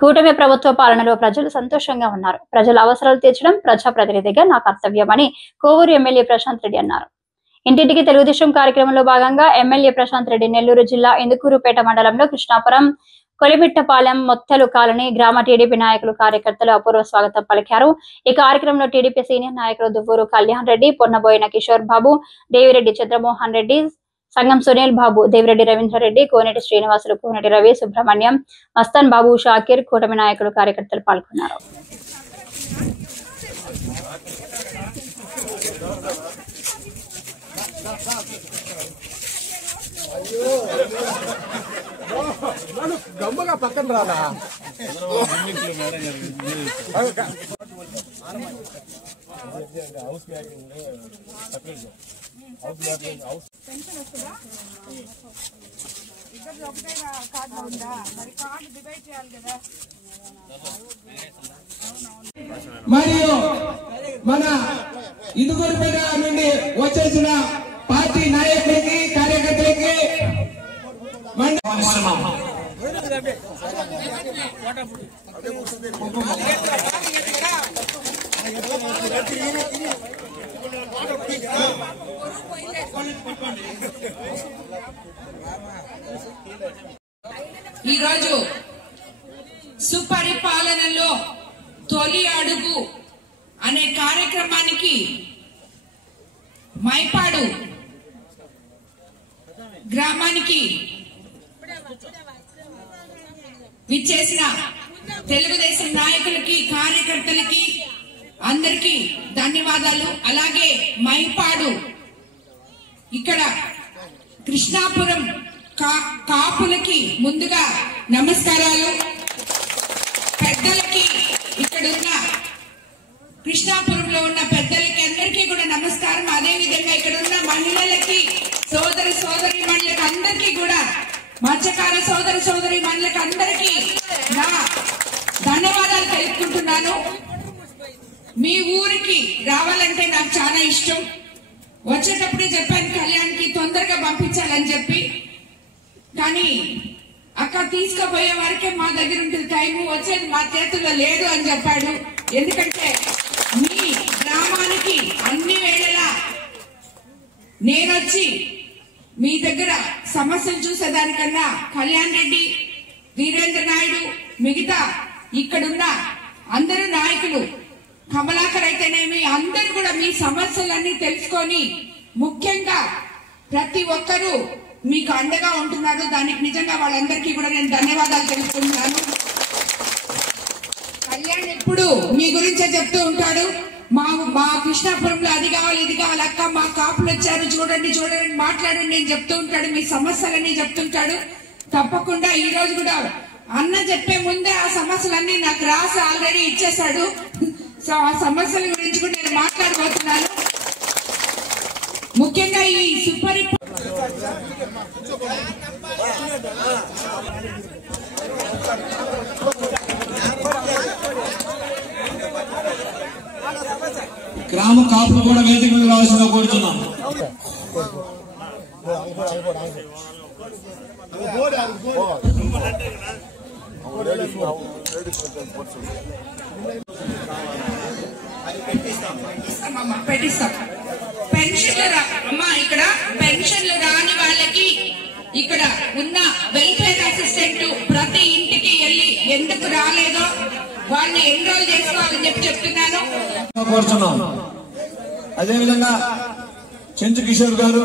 కూటమి ప్రభుత్వ పాలనలో ప్రజలు సంతోషంగా ఉన్నారు. ప్రజల అవసరాలు తీర్చడం ప్రజాప్రతినిధిగా నా కర్తవ్యమని కోవూరు ఎమ్మెల్యే ప్రశాంత్ రెడ్డి అన్నారు. ఇంటింటికి తెలుగుదేశం కార్యక్రమంలో భాగంగా ఎమ్మెల్యే ప్రశాంత్ రెడ్డి నెల్లూరు జిల్లా ఇందుకూరుపేట మండలంలో కృష్ణాపురం కొలిమిట్టపాలెం మొత్తలు కాలనీ గ్రామ టీడీపీ నాయకులు కార్యకర్తలు అపూర్వ స్వాగతం పలికారు. ఈ కార్యక్రమంలో టీడీపీ సీనియర్ నాయకులు దువ్వూరు కళ్యాణ్ రెడ్డి, పొన్నబోయిన కిషోర్ బాబు, దేవిరెడ్డి చంద్రమోహన్ రెడ్డి, సంగం సునీల్ బాబు, దేవిరెడ్డి రవీంద్రారెడ్డి, కోనేటి శ్రీనివాసులు, కోనేటి రవి, సుబ్రహ్మణ్యం, మస్తాన్ బాబు, షాకీర్, కూటమి నాయకులు కార్యకర్తలు పాల్గొన్నారు. మరియు మన ఇందుకూరుపేట నుండి వచ్చేసిన పార్టీ నాయకులకి కార్యకర్తలకి ఈరోజు సుపరిపాలనలో తొలి అడుగు అనే కార్యక్రమానికి మైపాడు గ్రామానికి విచ్చేసిన తెలుగుదేశం నాయకులకి కార్యకర్తలకి అందరికీ ధన్యవాదాలు. అలాగే మైపాడు ఇక్కడ కృష్ణాపురం కాపులకి ముందుగా నమస్కారాలు. పెద్దలకి ఇక్కడున్న కృష్ణాపురంలో ఉన్న పెద్దలకి అందరికీ కూడా నమస్కారం. అదే విధంగా ఇక్కడ ఉన్న మహిళలకి, సోదరి మహిళలకు అందరికీ కూడా, మత్స్యకార సోదరి మహిళలకు అందరికీ నా ధన్యవాదాలు తెలుపుకుంటున్నాను. మీ ఊరికి రావాలంటే నాకు చాలా ఇష్టం. వచ్చేటప్పుడే చెప్పాను కళ్యాణ్కి తొందరగా పంపించాలని చెప్పి, కానీ అక్క తీసుకుపోయే వరకే మా దగ్గర ఉంటుంది టైము, వచ్చేది మా చేతుల్లో లేదు అని చెప్పాడు. ఎందుకంటే మీ గ్రామానికి అన్ని వేళలా నేనొచ్చి మీ దగ్గర సమస్యలు చూసేదానికన్నా కళ్యాణ్ రెడ్డి, వీరేంద్ర నాయుడు, మిగతా ఇక్కడున్న అందరూ నాయకులు, కమలాకర్ అయితేనేమి, అందరూ కూడా మీ సమస్యలన్నీ తెలుసుకొని ముఖ్యంగా ప్రతి ఒక్కరూ మీకు అండగా ఉంటున్నారు. దానికి నిజంగా వాళ్ళందరికీ కూడా నేను ధన్యవాదాలు తెలుపుతున్నాను. కళ్యాణ్ ఎప్పుడు మీ గురించే చెప్తూ ఉంటాడు, మా కృష్ణాపురంలో అది కావాలి ఇది కావాలి అక్క, మా కాపులు వచ్చారు చూడండి మాట్లాడండి అని చెప్తూ ఉంటాడు. మీ సమస్యలన్నీ చెప్తుంటాడు. తప్పకుండా ఈ రోజు కూడా అన్న చెప్పే ముందే ఆ సమస్యలన్నీ నాకు రాసి ఆల్రెడీ ఇచ్చేశాడు. సో ఆ సమస్యల గురించి కూడా నేను మాట్లాడబోతున్నాను. ముఖ్యంగా ఈ గ్రామ కాపులు కూడా వేదిక మీద రావాల్సిందిగా కోరుతున్నాం. పెట్టిస్తాం. పెన్షన్లు అమ్మా, ఇక్కడ పెన్షన్లు రాని వాళ్ళకి ఇక్కడ ఉన్న వెల్ఫేర్ అసిస్టెంట్ ప్రతి ఇంటికి వెళ్ళి ఎందుకు రాలేదో వాళ్ళని ఎన్రోల్ చేసుకోవాలని చెప్పి చెప్తున్నాను. అదేవిధంగా చెంచు కిషోర్ గారు